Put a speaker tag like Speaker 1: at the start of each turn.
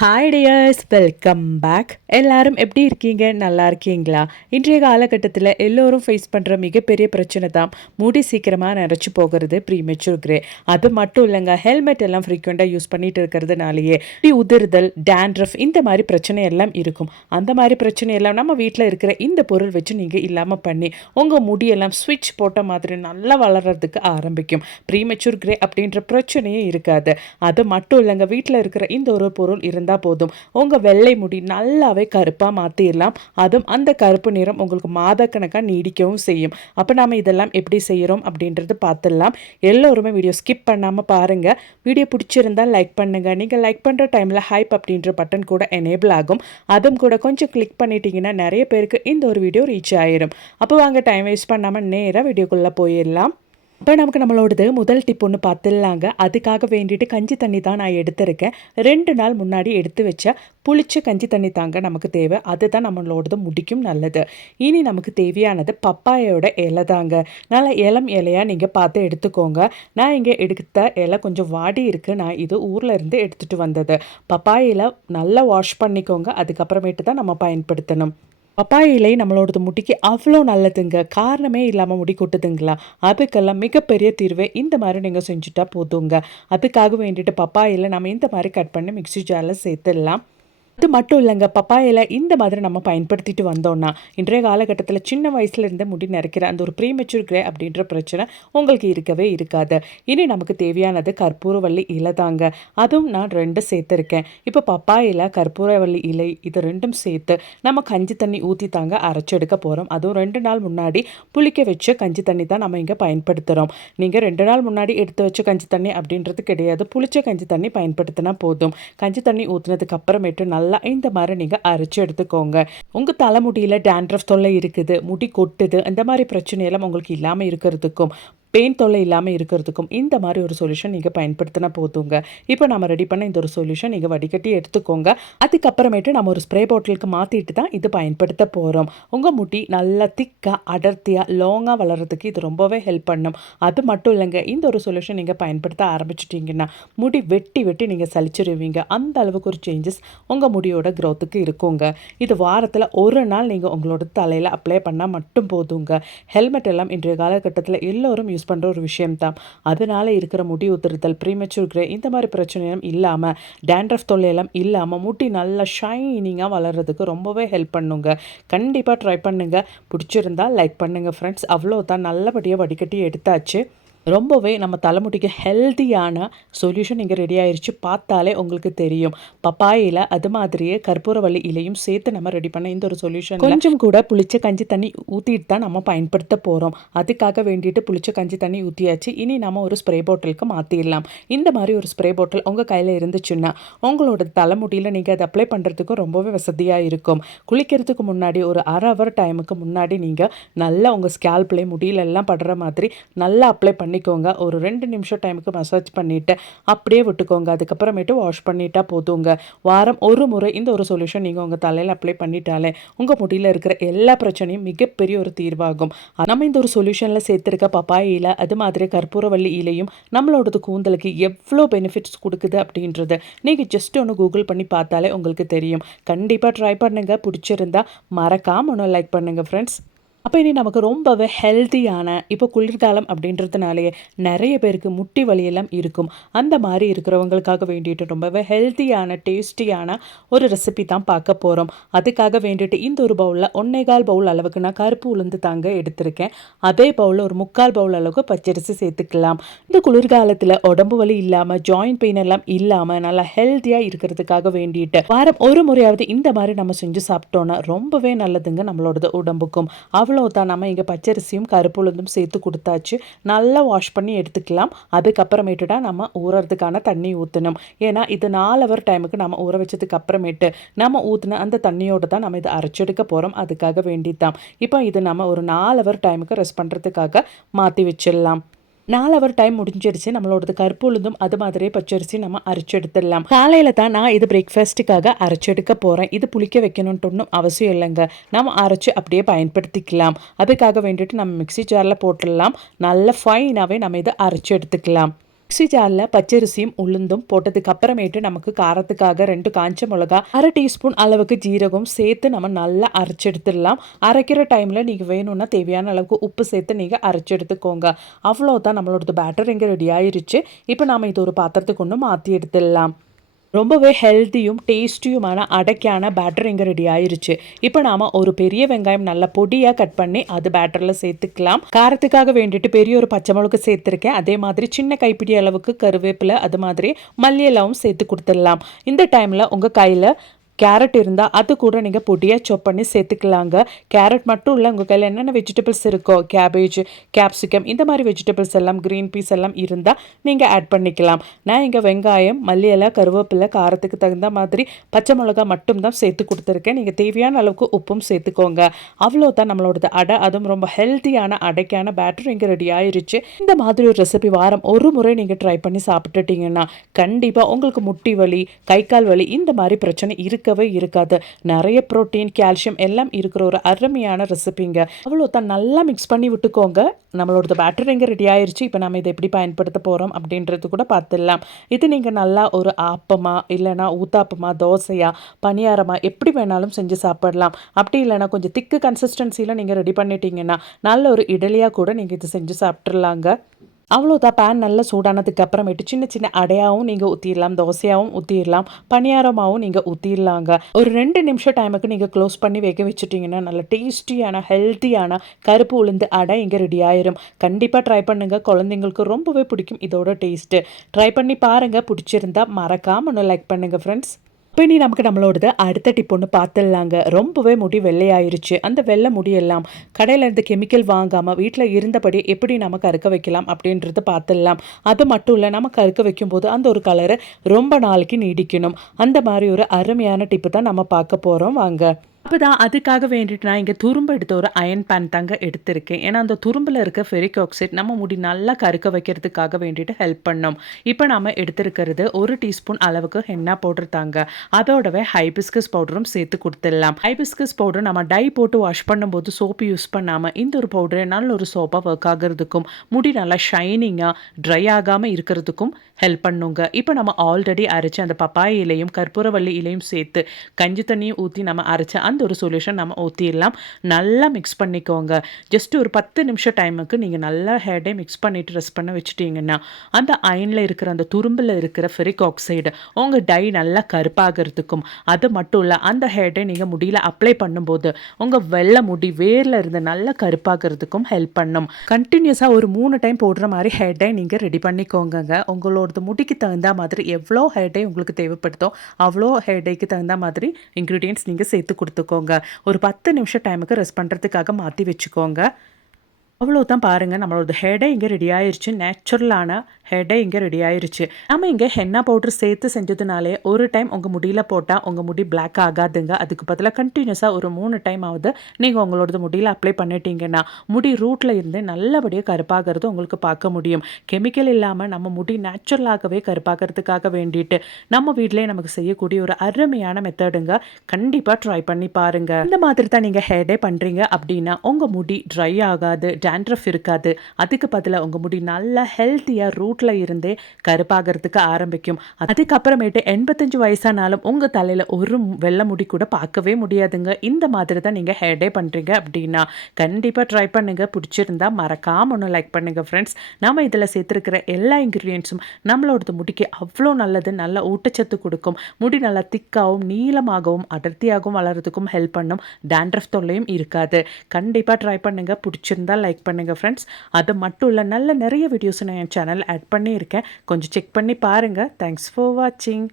Speaker 1: hi tears welcome back எல்லாரும் எப்படி இருக்கீங்க நல்லா இருக்கீங்களா இன்றைய காலகட்டத்தில் எல்லோரும் ஃபேஸ் பண்ணுற மிகப்பெரிய பிரச்சனை தான் முடி சீக்கிரமாக நிறச்சி போகிறது ப்ரீமெச்சூர் கிரே அது மட்டும் இல்லைங்க ஹெல்மெட் எல்லாம் ஃப்ரீக்வெண்ட்டாக யூஸ் பண்ணிட்டு இருக்கிறதுனாலேயே உதிர்தல் டேண்ட்ரஃப் இந்த மாதிரி பிரச்சனை எல்லாம் இருக்கும் அந்த மாதிரி பிரச்சனை எல்லாம் நம்ம வீட்டில் இருக்கிற இந்த பொருள் வச்சு நீங்கள் இல்லாமல் பண்ணி உங்கள் முடியெல்லாம் ஸ்விட்ச் போட்ட மாதிரி நல்லா வளர்கிறதுக்கு ஆரம்பிக்கும் ப்ரீமெச்சூர் கிரே அப்படின்ற பிரச்சனையே இருக்காது அது மட்டும் இல்லைங்க வீட்டில் இருக்கிற இந்த ஒரு பொருள் இருந்தால் இருந்தால் போதும் உங்கள் வெள்ளை முடி நல்லாவே கருப்பாக மாற்றிடலாம் அதுவும் அந்த கருப்பு நிறம் உங்களுக்கு மாதக்கணக்காக நீடிக்கவும் செய்யும் அப்போ நாம் இதெல்லாம் எப்படி செய்கிறோம் அப்படின்றது பார்த்துடலாம் எல்லோருமே வீடியோ ஸ்கிப் பண்ணாமல் பாருங்கள் வீடியோ பிடிச்சிருந்தால் லைக் பண்ணுங்கள் நீங்கள் லைக் பண்ணுற டைமில் ஹைப் அப்படின்ற பட்டன் கூட எனேபிள் ஆகும் அதுவும் கூட கொஞ்சம் கிளிக் பண்ணிட்டீங்கன்னா நிறைய பேருக்கு இந்த ஒரு வீடியோ ரீச் ஆயிரும் அப்போ வாங்க டைம் வேஸ்ட் பண்ணாமல் நேராக வீடியோக்குள்ளே போயிடலாம் இப்போ நமக்கு நம்மளோடது முதல் டிப் ஒன்று பார்த்துடலாங்க அதுக்காக வேண்டிட்டு கஞ்சி தண்ணி தான் நான் எடுத்திருக்கேன் ரெண்டு நாள் முன்னாடி எடுத்து வச்ச புளிச்ச கஞ்சி தண்ணி தாங்க நமக்கு தேவை அதுதான் நம்மளோடது முடிக்கும் நல்லது இனி நமக்கு தேவையானது பப்பாயோட இலை தாங்க நல்லா இளம் இலையாக நீங்கள் பார்த்து எடுத்துக்கோங்க நான் இங்கே எடுத்த இலை கொஞ்சம் வாடி இருக்குது நான் இது ஊரில் இருந்து எடுத்துகிட்டு வந்தது பப்பாயில் நல்லா வாஷ் பண்ணிக்கோங்க அதுக்கப்புறமேட்டு தான் நம்ம பயன்படுத்தணும் பப்பாய இலை நம்மளோடது முடிக்கு அவ்வளோ நல்லதுங்க காரணமே இல்லாமல் முடி கொட்டுதுங்களா அதுக்கெல்லாம் மிகப்பெரிய தீர்வை இந்த மாதிரி நீங்கள் செஞ்சுட்டா போதுங்க அதுக்காக வேண்டிட்டு பப்பாயில் நம்ம இந்த மாதிரி கட் பண்ணி மிக்சி ஜாரில் சேர்த்துடலாம் அது மட்டும் இல்லைங்க பப்பாயில் இந்த மாதிரி நம்ம பயன்படுத்திட்டு வந்தோம்னா இன்றைய காலகட்டத்தில் சின்ன வயசுலேருந்து முடி நிறைக்கிற அந்த ஒரு ப்ரீமெச்சூர் கிரே அப்படின்ற பிரச்சனை உங்களுக்கு இருக்கவே இருக்காது இனி நமக்கு தேவையானது கற்பூரவள்ளி இலை தாங்க அதுவும் நான் ரெண்டும் சேர்த்துருக்கேன் இப்போ பப்பாயில் கற்பூரவள்ளி இலை இது ரெண்டும் சேர்த்து நம்ம கஞ்சி தண்ணி ஊற்றி தாங்க அரைச்செடுக்க போகிறோம் அதுவும் ரெண்டு நாள் முன்னாடி புளிக்க வச்ச கஞ்சி தண்ணி தான் நம்ம இங்கே பயன்படுத்துகிறோம் நீங்கள் ரெண்டு நாள் முன்னாடி எடுத்து வச்ச கஞ்சி தண்ணி அப்படின்றது கிடையாது புளிச்ச கஞ்சி தண்ணி பயன்படுத்தினா போதும் கஞ்சி தண்ணி ஊற்றினதுக்கு அப்புறமேட்டு நல்ல நல்லா இந்த மாதிரி நீங்கள் அரைச்சி எடுத்துக்கோங்க உங்கள் தலைமுடியில் டேண்ட்ரஃப் தொல்லை இருக்குது முடி கொட்டுது அந்த மாதிரி பிரச்சனையெல்லாம் உங்களுக்கு இல்லாமல் இருக்கிறதுக்கும் பெயின் தொல்லை இல்லாமல் இருக்கிறதுக்கும் இந்த மாதிரி ஒரு சொல்யூஷன் நீங்கள் பயன்படுத்தினா போதுங்க இப்போ நம்ம ரெடி பண்ண இந்த ஒரு சொல்யூஷன் நீங்கள் வடிகட்டி எடுத்துக்கோங்க அதுக்கப்புறமேட்டு நம்ம ஒரு ஸ்ப்ரே பாட்டிலுக்கு மாற்றிட்டு தான் இது பயன்படுத்த போகிறோம் உங்கள் முட்டி நல்லா திக்காக அடர்த்தியாக லாங்காக வளர்கிறதுக்கு இது ரொம்பவே ஹெல்ப் பண்ணும் அது மட்டும் இல்லைங்க இந்த ஒரு சொல்யூஷன் நீங்கள் பயன்படுத்த ஆரம்பிச்சிட்டிங்கன்னா முடி வெட்டி வெட்டி நீங்கள் சலிச்சிருவீங்க அந்த அளவுக்கு ஒரு சேஞ்சஸ் உங்கள் முடியோட க்ரோத்துக்கு இருக்குங்க இது வாரத்தில் ஒரு நாள் நீங்கள் உங்களோட தலையில் அப்ளை பண்ணால் மட்டும் போதுங்க ஹெல்மெட் எல்லாம் இன்றைய காலகட்டத்தில் எல்லோரும் யூஸ் ஃபேஸ் பண்ணுற ஒரு விஷயம்தான் அதனால் இருக்கிற முடி உதிர்த்தல் ப்ரீமெச்சூர் கிரே இந்த மாதிரி பிரச்சனையும் இல்லாமல் டேண்ட்ரஃப் தொல்லையெல்லாம் இல்லாமல் முட்டி நல்லா ஷைனிங்காக வளர்கிறதுக்கு ரொம்பவே ஹெல்ப் பண்ணுங்க கண்டிப்பாக ட்ரை பண்ணுங்கள் பிடிச்சிருந்தால் லைக் பண்ணுங்கள் ஃப்ரெண்ட்ஸ் அவ்வளோ தான் நல்லபடியாக வடிகட்டி எடுத்தாச்சு ரொம்பவே நம்ம தலைமுடிக்கு ஹெல்த்தியான சொல்யூஷன் இங்கே ரெடி ஆயிடுச்சு பார்த்தாலே உங்களுக்கு தெரியும் பப்பாயில் அது மாதிரியே கற்பூரவள்ளி இலையும் சேர்த்து நம்ம ரெடி பண்ண இந்த ஒரு சொல்யூஷன் கொஞ்சம் கூட புளிச்ச கஞ்சி தண்ணி ஊற்றிட்டு தான் நம்ம பயன்படுத்த போகிறோம் அதுக்காக வேண்டிட்டு புளிச்ச கஞ்சி தண்ணி ஊற்றியாச்சு இனி நம்ம ஒரு ஸ்ப்ரே பாட்டிலுக்கு மாற்றிடலாம் இந்த மாதிரி ஒரு ஸ்ப்ரே பாட்டில் உங்கள் கையில் இருந்துச்சுன்னா உங்களோட தலைமுடியில் நீங்கள் அதை அப்ளை பண்ணுறதுக்கும் ரொம்பவே வசதியாக இருக்கும் குளிக்கிறதுக்கு முன்னாடி ஒரு அரை ஹவர் டைமுக்கு முன்னாடி நீங்கள் நல்லா உங்கள் ஸ்கேல்ப்லேயே முடியலெல்லாம் படுற மாதிரி நல்லா அப்ளை பண்ணி பண்ணிக்கோங்க ஒரு ரெண்டு நிமிஷம் டைமுக்கு மசாஜ் பண்ணிவிட்டு அப்படியே விட்டுக்கோங்க அதுக்கப்புறமேட்டு வாஷ் பண்ணிட்டா போதுங்க வாரம் ஒரு முறை இந்த ஒரு சொல்யூஷன் நீங்கள் உங்கள் தலையில் அப்ளை பண்ணிட்டாலே உங்கள் முடியில் இருக்கிற எல்லா பிரச்சனையும் மிகப்பெரிய ஒரு தீர்வாகும் நம்ம இந்த ஒரு சொல்யூஷனில் சேர்த்துருக்க பப்பாய் இலை அது மாதிரி கற்பூரவள்ளி இலையும் நம்மளோடது கூந்தலுக்கு எவ்வளோ பெனிஃபிட்ஸ் கொடுக்குது அப்படின்றது நீங்கள் ஜஸ்ட் ஒன்று கூகுள் பண்ணி பார்த்தாலே உங்களுக்கு தெரியும் கண்டிப்பாக ட்ரை பண்ணுங்கள் பிடிச்சிருந்தா மறக்காமல் ஒன்று லைக் பண்ணுங்கள் ஃப்ரெண்ட்ஸ் அப்போ இனி நமக்கு ரொம்பவே ஹெல்த்தியான இப்போ குளிர்காலம் அப்படின்றதுனாலேயே நிறைய பேருக்கு முட்டி வலியெல்லாம் இருக்கும் அந்த மாதிரி இருக்கிறவங்களுக்காக வேண்டிட்டு ரொம்பவே ஹெல்த்தியான டேஸ்டியான ஒரு ரெசிபி தான் பார்க்க போகிறோம் அதுக்காக வேண்டிட்டு இந்த ஒரு பவுலில் ஒன்னேகால் பவுல் அளவுக்கு நான் கருப்பு உளுந்து தாங்க எடுத்திருக்கேன் அதே பவுலில் ஒரு முக்கால் பவுல் அளவுக்கு பச்சரிசி சேர்த்துக்கலாம் இந்த குளிர்காலத்தில் உடம்பு வலி இல்லாமல் ஜாயிண்ட் பெயின் எல்லாம் இல்லாமல் நல்லா ஹெல்த்தியாக இருக்கிறதுக்காக வேண்டிட்டு வாரம் ஒரு முறையாவது இந்த மாதிரி நம்ம செஞ்சு சாப்பிட்டோன்னா ரொம்பவே நல்லதுங்க நம்மளோட உடம்புக்கும் அவ அவ்வளவுதான் நம்ம இங்கே பச்சரிசியும் கருப்புளுந்தும் சேர்த்து கொடுத்தாச்சு நல்லா வாஷ் பண்ணி எடுத்துக்கலாம் அதுக்கப்புறமேட்டு தான் நம்ம ஊறுறதுக்கான தண்ணி ஊற்றணும் ஏன்னா இது நாலு ஹவர் டைமுக்கு நம்ம ஊற வச்சதுக்கு அப்புறமேட்டு நம்ம ஊற்றின அந்த தண்ணியோடு தான் நம்ம இதை அரைச்செடுக்க போகிறோம் அதுக்காக வேண்டித்தான் இப்போ இது நம்ம ஒரு நாலு ஹவர் டைமுக்கு ரெஸ்ட் பண்ணுறதுக்காக மாற்றி வச்சிடலாம் நாலு அவர் டைம் முடிஞ்சிருச்சு நம்மளோடது கருப்பு உளுந்தும் அது மாதிரியே பச்சரிசி நம்ம அரைச்செடுத்துடலாம் காலையில் தான் நான் இது பிரேக்ஃபாஸ்ட்டுக்காக அரைச்செடுக்க போகிறேன் இது புளிக்க வைக்கணுன்ட்டு ஒன்றும் அவசியம் இல்லைங்க நம்ம அரைச்சி அப்படியே பயன்படுத்திக்கலாம் அதுக்காக வேண்டிட்டு நம்ம மிக்சி ஜாரில் போட்டுடலாம் நல்ல ஃபைனாகவே நம்ம இதை அரைச்சி எடுத்துக்கலாம் மிக்சி ஜாரில் பச்சரிசியும் உளுந்தும் போட்டதுக்கு அப்புறமேட்டு நமக்கு காரத்துக்காக ரெண்டு காஞ்ச மிளகா அரை டீஸ்பூன் அளவுக்கு ஜீரகம் சேர்த்து நம்ம நல்லா அரைச்சி எடுத்துடலாம் அரைக்கிற டைமில் நீங்கள் வேணும்னா தேவையான அளவுக்கு உப்பு சேர்த்து நீங்கள் அரைச்சி எடுத்துக்கோங்க அவ்வளோதான் நம்மளோட பேட்டர் இங்கே ரெடி ஆயிருச்சு இப்போ நாம் இது ஒரு பாத்திரத்துக்கு ஒன்று மாற்றி எடுத்துடலாம் ரொம்பவே ஹெல்த்தியும் டேஸ்டியுமான அடைக்கான பேட்டர் இங்கே ரெடி ஆயிருச்சு இப்போ நாம் ஒரு பெரிய வெங்காயம் நல்ல பொடியாக கட் பண்ணி அது பேட்டரில் சேர்த்துக்கலாம் காரத்துக்காக வேண்டிட்டு பெரிய ஒரு பச்சை மிளகு சேர்த்துருக்கேன் அதே மாதிரி சின்ன கைப்பிடி அளவுக்கு கருவேப்பிலை அது மாதிரி மல்லியெல்லாம் சேர்த்து கொடுத்துடலாம் இந்த டைமில் உங்கள் கையில் கேரட் இருந்தால் அது கூட நீங்கள் பொடியாக சோப் பண்ணி சேர்த்துக்கலாங்க கேரட் மட்டும் இல்லை உங்கள் கையில் என்னென்ன வெஜிடபிள்ஸ் இருக்கோ கேபேஜ் கேப்சிகம் இந்த மாதிரி வெஜிடபிள்ஸ் எல்லாம் க்ரீன் பீஸ் எல்லாம் இருந்தால் நீங்கள் ஆட் பண்ணிக்கலாம் நான் இங்கே வெங்காயம் மல்லியெல்லாம் கருவேப்பிலை காரத்துக்கு தகுந்த மாதிரி பச்சை மிளகா மட்டும் தான் சேர்த்து கொடுத்துருக்கேன் நீங்கள் தேவையான அளவுக்கு உப்பும் சேர்த்துக்கோங்க அவ்வளோ தான் நம்மளோட அடை அதுவும் ரொம்ப ஹெல்த்தியான அடைக்கான பேட்டர் இங்கே ரெடி ஆயிருச்சு இந்த மாதிரி ஒரு ரெசிபி வாரம் ஒரு முறை நீங்கள் ட்ரை பண்ணி சாப்பிட்டுட்டீங்கன்னா கண்டிப்பாக உங்களுக்கு முட்டி வலி கை கால் வலி இந்த மாதிரி பிரச்சனை இருக்க இருக்கவே இருக்காது நிறைய ப்ரோட்டீன் கால்சியம் எல்லாம் இருக்கிற ஒரு அருமையான ரெசிபிங்க அவ்வளோ தான் நல்லா மிக்ஸ் பண்ணி விட்டுக்கோங்க நம்மளோட பேட்டர் இங்கே ரெடி ஆயிடுச்சு இப்போ நம்ம இதை எப்படி பயன்படுத்த போகிறோம் அப்படின்றது கூட பார்த்துடலாம் இது நீங்கள் நல்லா ஒரு ஆப்பமாக இல்லைனா ஊத்தாப்பமாக தோசையாக பணியாரமாக எப்படி வேணாலும் செஞ்சு சாப்பிடலாம் அப்படி இல்லைனா கொஞ்சம் திக்கு கன்சிஸ்டன்சியில் நீங்கள் ரெடி பண்ணிட்டீங்கன்னா நல்ல ஒரு இடலியாக கூட நீங்கள் இது செஞ்சு சாப்பிட்றலாங்க அவ்வளோதான் பேன் நல்லா சூடானதுக்கு அப்புறமேட்டு சின்ன சின்ன அடையாகவும் நீங்கள் ஊற்றிடலாம் தோசையாகவும் ஊற்றிடலாம் பணியாரமாகவும் நீங்கள் ஊற்றிடலாங்க ஒரு ரெண்டு நிமிஷம் டைமுக்கு நீங்கள் க்ளோஸ் பண்ணி வேக வச்சுட்டிங்கன்னா நல்ல டேஸ்டியான ஹெல்த்தியான கருப்பு உளுந்து அடை இங்கே ரெடி ஆயிரும் கண்டிப்பாக ட்ரை பண்ணுங்கள் குழந்தைங்களுக்கு ரொம்பவே பிடிக்கும் இதோட டேஸ்ட்டு ட்ரை பண்ணி பாருங்கள் பிடிச்சிருந்தா மறக்காமல் ஒன்று லைக் பண்ணுங்கள் ஃப்ரெண்ட்ஸ் இப்போ இனி நமக்கு நம்மளோடது அடுத்த டிப் ஒன்று பார்த்துடலாங்க ரொம்பவே முடி வெள்ளையாயிருச்சு அந்த வெள்ளை முடியெல்லாம் கடையில் இருந்து கெமிக்கல் வாங்காமல் வீட்டில் இருந்தபடி எப்படி நம்ம கறுக்க வைக்கலாம் அப்படின்றது பார்த்துடலாம் அது மட்டும் இல்லை நம்ம கறுக்க வைக்கும்போது அந்த ஒரு கலரை ரொம்ப நாளைக்கு நீடிக்கணும் அந்த மாதிரி ஒரு அருமையான டிப்பு தான் நம்ம பார்க்க போகிறோம் வாங்க அப்போ தான் அதுக்காக வேண்டிட்டு நான் இங்கே துரும்பு எடுத்த ஒரு அயன் பேன் தாங்க எடுத்திருக்கேன் ஏன்னா அந்த துரும்பில் இருக்க ஃபெரிக் ஆக்சைட் நம்ம முடி நல்லா கருக்க வைக்கிறதுக்காக வேண்டிட்டு ஹெல்ப் பண்ணோம் இப்போ நாம் எடுத்திருக்கிறது ஒரு டீஸ்பூன் அளவுக்கு ஹென்னா பவுடர் தாங்க அதோடவே ஹைபிஸ்கஸ் பவுடரும் சேர்த்து கொடுத்துடலாம் ஹைபிஸ்கஸ் பவுடர் நம்ம டை போட்டு வாஷ் பண்ணும்போது சோப்பு யூஸ் பண்ணாமல் இந்த ஒரு பவுடர் நல்ல ஒரு சோப்பாக ஒர்க் ஆகிறதுக்கும் முடி நல்லா ஷைனிங்காக ட்ரை ஆகாமல் இருக்கிறதுக்கும் ஹெல்ப் பண்ணுங்க இப்போ நம்ம ஆல்ரெடி அரைச்சி அந்த பப்பாய் இலையும் கற்பூரவள்ளி இலையும் சேர்த்து கஞ்சி தண்ணியும் ஊற்றி நம்ம அரைச்சி அந்த ஒரு சொல்யூஷன் நம்ம ஊற்றிடலாம் நல்லா மிக்ஸ் பண்ணிக்கோங்க ஜஸ்ட் ஒரு பத்து நிமிஷம் டைமுக்கு நீங்கள் நல்லா ஹேர்டே மிக்ஸ் பண்ணிவிட்டு ரெஸ்ட் பண்ண வச்சுட்டிங்கன்னா அந்த அயனில் இருக்கிற அந்த துரும்பில் இருக்கிற ஃபெரிக் ஆக்சைடு உங்கள் டை நல்லா கருப்பாகிறதுக்கும் அது மட்டும் இல்லை அந்த ஹேர்டே நீங்கள் முடியல அப்ளை பண்ணும்போது உங்கள் வெள்ளை முடி வேரில் இருந்து நல்லா கருப்பாகிறதுக்கும் ஹெல்ப் பண்ணும் கண்டினியூஸாக ஒரு மூணு டைம் போடுற மாதிரி ஹேர்டே நீங்கள் ரெடி பண்ணிக்கோங்க உங்களோட முடிக்கு தகுந்த மாதிரி எவ்வளோ ஹேர்டே உங்களுக்கு தேவைப்படுதோ அவ்வளோ ஹேர்டேக்கு தகுந்த மாதிரி இன்க்ரீடியன்ஸ் நீங்கள் சேர்த்து கொடுத்து எடுத்துக்கோங்க ஒரு பத்து நிமிஷம் டைமுக்கு ரெஸ்ட் பண்ணுறதுக்காக மாற்றி வச்சுக்கோங்க அவ்வளோதான் பாருங்கள் நம்மளோட ஹெடை இங்கே ரெடி ஆயிடுச்சு நேச்சுரலான ஹெடை இங்கே ரெடி ஆயிடுச்சு நம்ம இங்கே ஹென்னா பவுடர் சேர்த்து செஞ்சதுனாலே ஒரு டைம் உங்கள் முடியில் போட்டால் உங்கள் முடி பிளாக் ஆகாதுங்க அதுக்கு பதிலாக கண்டினியூஸாக ஒரு மூணு டைம் ஆகுது நீங்கள் உங்களோட முடியில் அப்ளை பண்ணிட்டீங்கன்னா முடி ரூட்டில் இருந்து நல்லபடியாக கருப்பாகிறது உங்களுக்கு பார்க்க முடியும் கெமிக்கல் இல்லாமல் நம்ம முடி நேச்சுரலாகவே கருப்பாகிறதுக்காக வேண்டிட்டு நம்ம வீட்டிலே நமக்கு செய்யக்கூடிய ஒரு அருமையான மெத்தடுங்க கண்டிப்பாக ட்ரை பண்ணி பாருங்கள் இந்த மாதிரி தான் நீங்கள் ஹெடே பண்ணுறீங்க அப்படின்னா உங்கள் முடி ட்ரை ஆகாது டேண்ட்ரஃப் இருக்காது அதுக்கு பதிலாக உங்கள் முடி நல்லா ஹெல்த்தியாக ரூட்டில் இருந்தே கருப்பாகிறதுக்கு ஆரம்பிக்கும் அதுக்கப்புறமேட்டு எண்பத்தஞ்சு வயசானாலும் உங்கள் தலையில் ஒரு வெள்ளை முடி கூட பார்க்கவே முடியாதுங்க இந்த மாதிரி தான் நீங்கள் ஹேடே பண்ணுறீங்க அப்படின்னா கண்டிப்பாக ட்ரை பண்ணுங்கள் பிடிச்சிருந்தா மறக்காமல் ஒன்று லைக் பண்ணுங்கள் ஃப்ரெண்ட்ஸ் நம்ம இதில் சேர்த்துருக்கிற எல்லா இன்க்ரீடியன்ஸும் நம்மளோட முடிக்கு அவ்வளோ நல்லது நல்ல ஊட்டச்சத்து கொடுக்கும் முடி நல்லா திக்காகவும் நீளமாகவும் அடர்த்தியாகவும் வளர்கிறதுக்கும் ஹெல்ப் பண்ணும் டேண்ட்ரஃப் தொல்லையும் இருக்காது கண்டிப்பாக ட்ரை பண்ணுங்கள் பிடிச்சிருந்தா லைக் செக் பண்ணுங்கள் ஃப்ரெண்ட்ஸ் அது மட்டும் இல்லை நல்ல நிறைய வீடியோஸ் நான் என் சேனல் ஆட் பண்ணியிருக்கேன் கொஞ்சம் செக் பண்ணி பாருங்கள் தேங்க்ஸ் ஃபார் வாட்சிங்